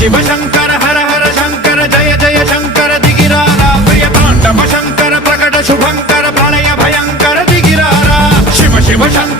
शिव शंकर हर हर शंकर जय जय शंकर दिगिरारा प्रिय तांडव शंकर प्रकट शुभंकर प्रलय भयंकर दिगिरारा शिव शिव शंकर